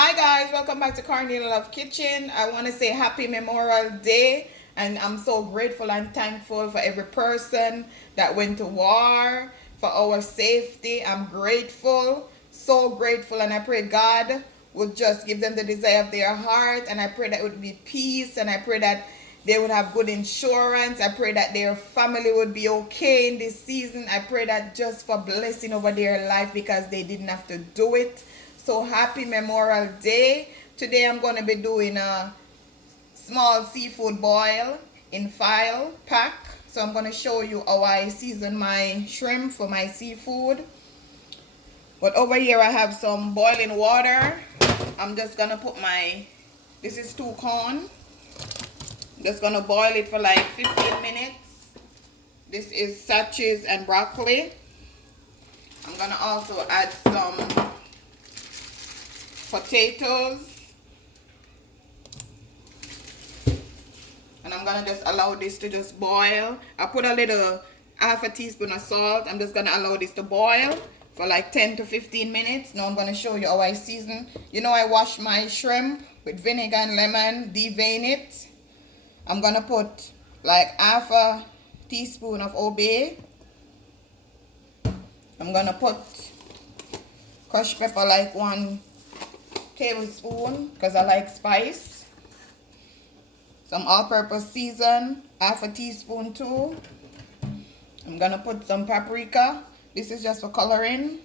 Hi guys, welcome back to CORNELIALOVE KITCHEN. I want to say happy Memorial Day, and I'm so grateful and thankful for every person that went to war, for our safety. I'm grateful, so grateful, and I pray God would just give them the desire of their heart, and I pray that it would be peace, and I pray that they would have good insurance. I pray that their family would be okay in this season. I pray that just for blessing over their life because they didn't have to do it. So happy Memorial Day. Today I'm going to be doing a small seafood boil in file pack. So I'm going to show you how I season my shrimp for my seafood. But over here I have some boiling water. I'm just going to put this is 2 corn. I'm just going to boil it for like 15 minutes. This is sachets and broccoli. I'm going to also add some potatoes, and I'm gonna just allow this to just boil. I put half a teaspoon of salt. I'm just gonna allow this to boil for like 10 to 15 minutes. Now I'm gonna show you how I season. You know, I wash my shrimp with vinegar and lemon, devein it. I'm gonna put like half a teaspoon of obey. I'm gonna put crushed pepper, like 1 tablespoon, because I like spice. Some all-purpose season, half a teaspoon too. I'm gonna put some paprika. This is just for coloring.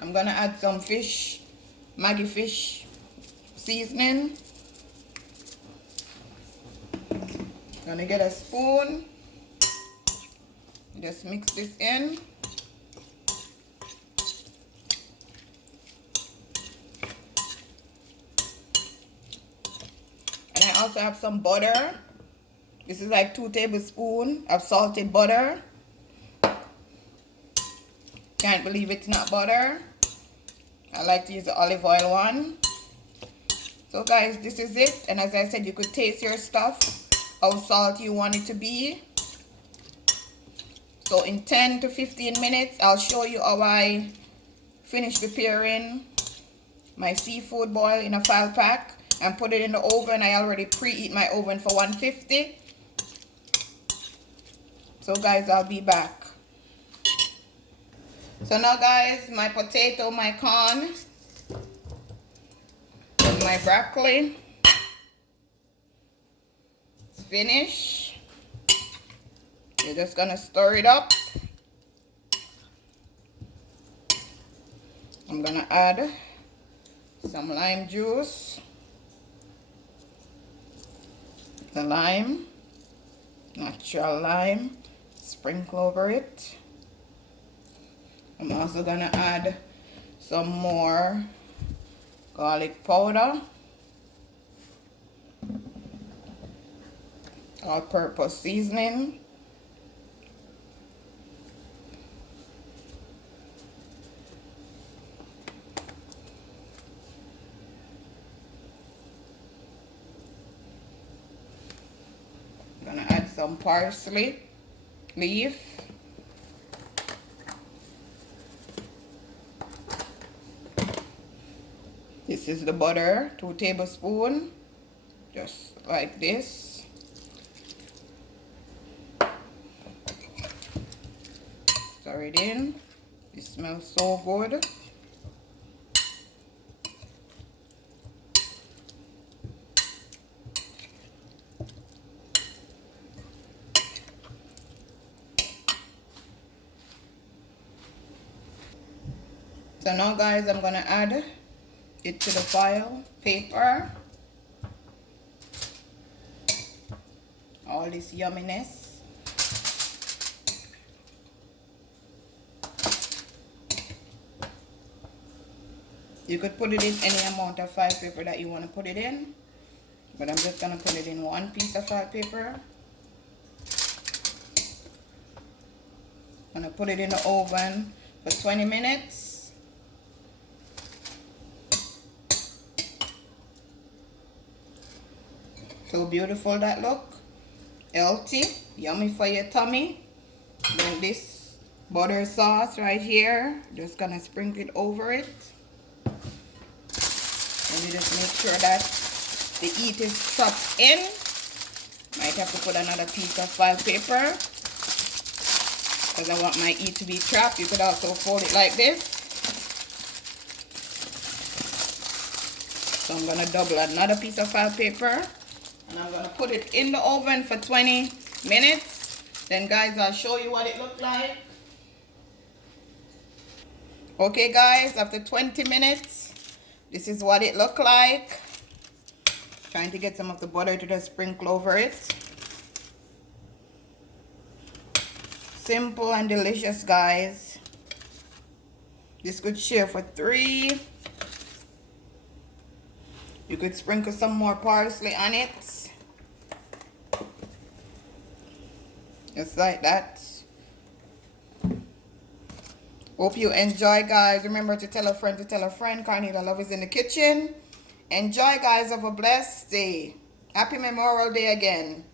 I'm gonna add some Maggie fish seasoning. Gonna get a spoon. Just mix this in. I also have some butter. This is like 2 tablespoons of salted butter. Can't believe it's not butter. I like to use the olive oil one. So guys, this is it. And as I said, you could taste your stuff, how salty you want it to be. So in 10 to 15 minutes, I'll show you how I finish preparing my seafood boil in a file pack and put it in the oven. I already preheat my oven for 150. So guys, I'll be back. So now guys, my potato, my corn, and my broccoli is finished. You're just gonna stir it up. I'm gonna add some lime juice. The lime, natural lime, sprinkle over it. I'm also gonna add some more garlic powder, all-purpose seasoning, gonna add some parsley leaf, this is the butter, 2 tablespoons, just like this. Stir it in. It smells so good. So now guys, I'm gonna add it to the file paper. All this yumminess. You could put it in any amount of file paper that you want to put it in, but I'm just gonna put it in 1 piece of file paper. I'm gonna put it in the oven for 20 minutes. So beautiful that look. Healthy, yummy for your tummy. Then this butter sauce right here, just gonna sprinkle it over it. me just make sure that the heat is chopped in. Might have to put another piece of file paper because I want my heat to be chopped. You could also fold it like this. So I'm going to double another piece of file paper and I'm going to put it in the oven for 20 minutes. Then guys, I'll show you what it looked like. Okay guys, after 20 minutes, this is what it looked like. Trying to get some of the butter to just sprinkle over it. Simple and delicious, guys. This could share for 3. You could sprinkle some more parsley on it. Just like that. Hope you enjoy, guys. Remember to tell a friend to tell a friend. Cornelia Love is in the kitchen. Enjoy, guys. Have a blessed day. Happy Memorial Day again.